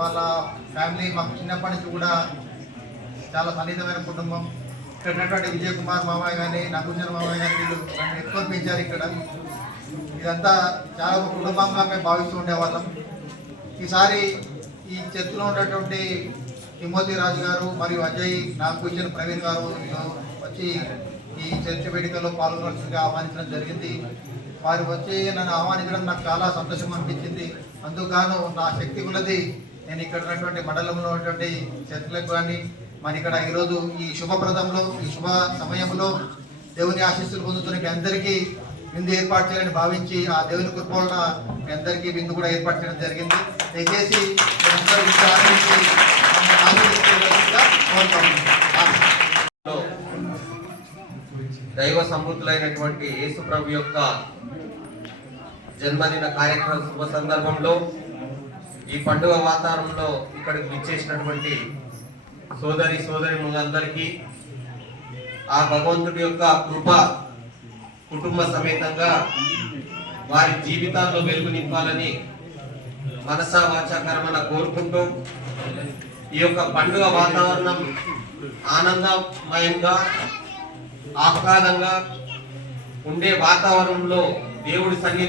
వాళ్ళ ఫ్యామిలీ మాకు చిన్నప్పటి నుంచి కూడా చాలా సన్నిహితమైన కుటుంబం. ఇక్కడ ఉన్నటువంటి విజయ్ కుమార్ మామయ్య కానీ, నగుంజన్ మామయ్య కానీ వీళ్ళు నన్ను ఎక్కువ పెంచారు. ఇక్కడ ఇదంతా చాలా ఒక కుటుంబంగా మేము భావిస్తూ ఉండేవాళ్ళం. ఈసారి ఈ చర్చిలో ఉన్నటువంటి తిమోతి రాజు గారు మరియు అజయ్, నాగభూషణ్, ప్రవీణ్ గారు వచ్చి ఈ చర్చ్ వేదికలో పాల్గొనవలసిందిగా ఆహ్వానించడం జరిగింది. వారు వచ్చి నన్ను ఆహ్వానించడం నాకు చాలా సంతోషం అనిపించింది. అందుకు నా శక్తి ఉన్నది నేను ఇక్కడ ఉన్నటువంటి మండలంలో ఉన్నటువంటి చర్చలకు కానీ మరి ఇక్కడ ఈరోజు ఈ శుభప్రదంలో ఈ శుభ సమయంలో దేవుని ఆశీస్సులు పొందుతున్న మీ అందరికీ విందు ఏర్పాటు చేయాలని భావించి ఆ దేవుని కృపవలన మీ అందరికీ విందు కూడా ఏర్పాటు చేయడం జరిగింది. దయచేసి దైవ సమృద్ధులైనటువంటి యేసు ప్రభు యొక్క జన్మదిన కార్యక్రమ శుభ సందర్భంలో ఈ పండుగ వాతావరణంలో ఇక్కడికి విచ్చేసినటువంటి సోదరులందరికీ ఆ భగవంతుడి యొక్క కృప కుటుంబ సమేతంగా వారి జీవితాల్లో వెలుగు నింపాలని మనసా వాచా కర్మన కోరుకుంటూ ఈ యొక్క పండుగ వాతావరణం ఆనందమయంగా ఆహ్లాదంగా ఉండే వాతావరణంలో దేవుడి సన్నిధి